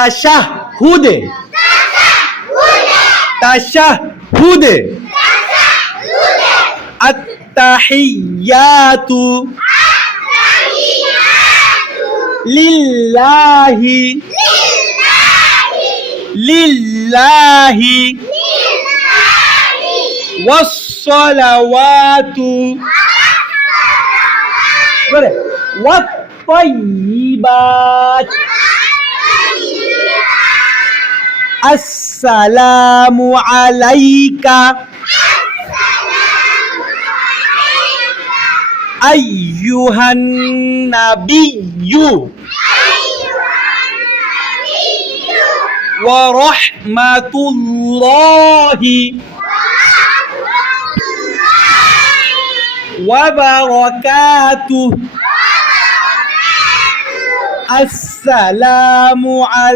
তাশাহুদে তাশাহুদে আত্তাহিয়াতু লিল্লাহি লিল্লাহি ওয়াসসালাওয়াতু ওয়াত-তাইয়্যিবাত আসসালামু আলাইকা আইয়ুহান নাবিয়্যু ওয়া রাহমাতুল্লাহি ওয়া বারাকাতুহু আসসালামু আলাইকুম।